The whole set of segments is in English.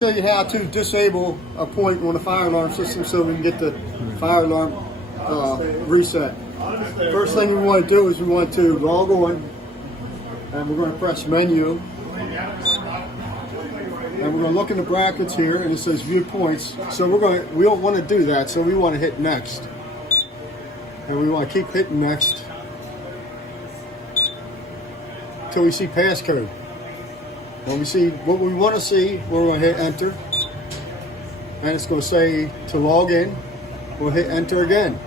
Show you how to disable a point on the fire alarm system so we can get the fire alarm reset. First thing we want to do is we want to log on, and we're going to press menu, and we're going to look in the brackets here, and it says view points. So we don't want to do that, so we want to hit next, and we want to keep hitting next until we see passcode. When we see what we want to see, we're going to hit enter, and it's going to say to log in. We'll hit enter again,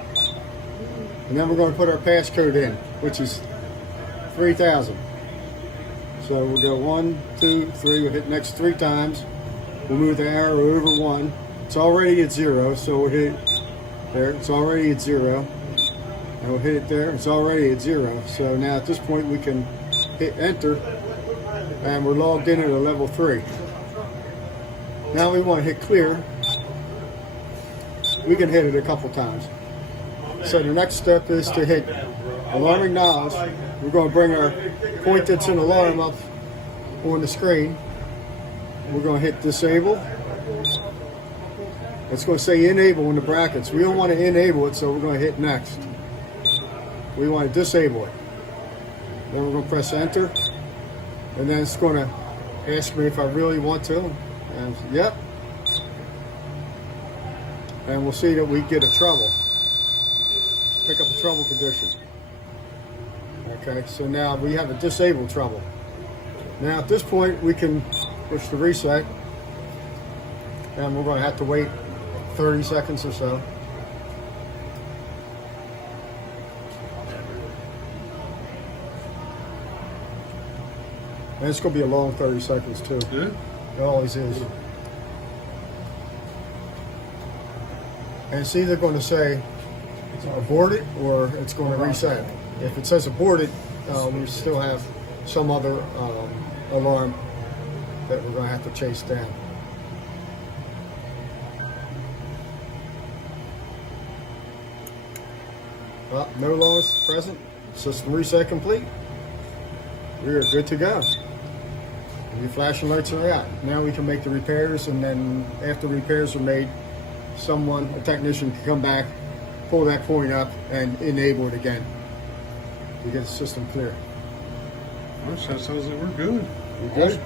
and then we're going to put our passcode in, which is 3000. So we'll go 1, 2, 3. We'll hit next 3 times. We'll move the arrow over 1. It's already at 0, so we'll hit there. It's already at 0, and we'll hit it there. It's already at 0. So now at this point we can hit enter. And we're logged in at a level 3. Now we want to hit clear. We can hit it a couple times. So the next step is to hit alarm acknowledge. We're going to bring our point that's in alarm up on the screen. We're going to hit disable. It's going to say enable in the brackets. We don't want to enable it, so we're going to hit next. We want to disable it. Then we're going to press enter. And then it's going to ask me if I really want to. And yep. And we'll see that we get a trouble. Pick up a trouble condition. Okay, so now we have a disabled trouble. Now at this point we can push the reset. And we're going to have to wait 30 seconds or so. And it's going to be a long 30 seconds too. Yeah. It always is. And it's either going to say aborted or it's going to reset. If it says aborted, we still have some other alarm that we're going to have to chase down. Well, no loss present. System reset complete. We are good to go. The flashing lights are out. Now we can make the repairs, and then after repairs are made, a technician can come back, pull that point up, and enable it again. We get the system clear. Well, that sounds like we're good. You good?